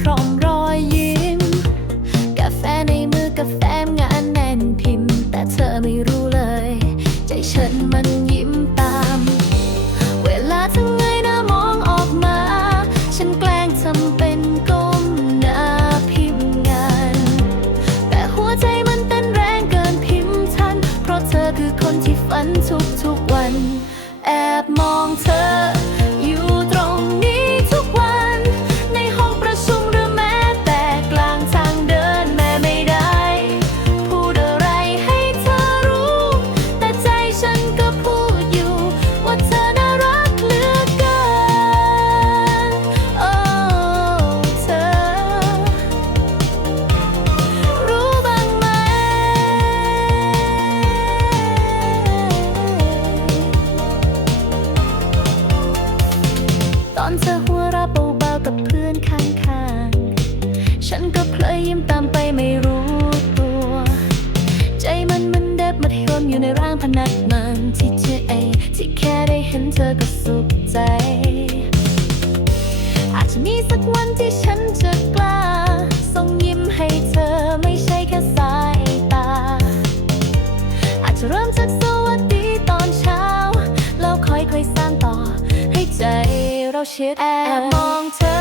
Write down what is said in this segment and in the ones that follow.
พร้อมรอยยิ้ม กาแฟในมือกาแฟงานแน่นพิมพ์ แต่เธอไม่รู้เลย ใจฉันมัน อนเธอหัวเราะเบาๆกับเพื่อนข้างๆ ฉันก็เพลยยิ้มตามไปไม่รู้ตัว ใจมันมันเด็บมัดรวมอยู่ในร่างพนักงานที่เธอเอที่แค่ได้เห็นเธอก็สุขใจ อาจจะมีสักวันที่ฉันจะกล้าส่งยิ้มให้เธอไม่ใช่แค่สายตา อาจจะเริ่มจากสว ใจเราชิดแอบมองเธอ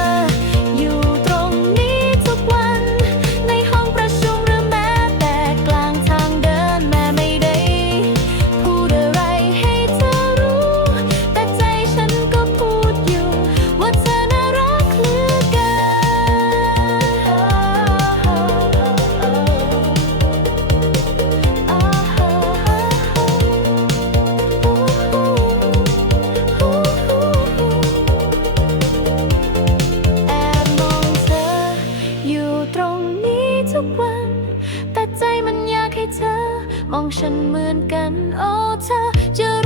อยู่ มองฉันเหมือนกันโอ้เธอ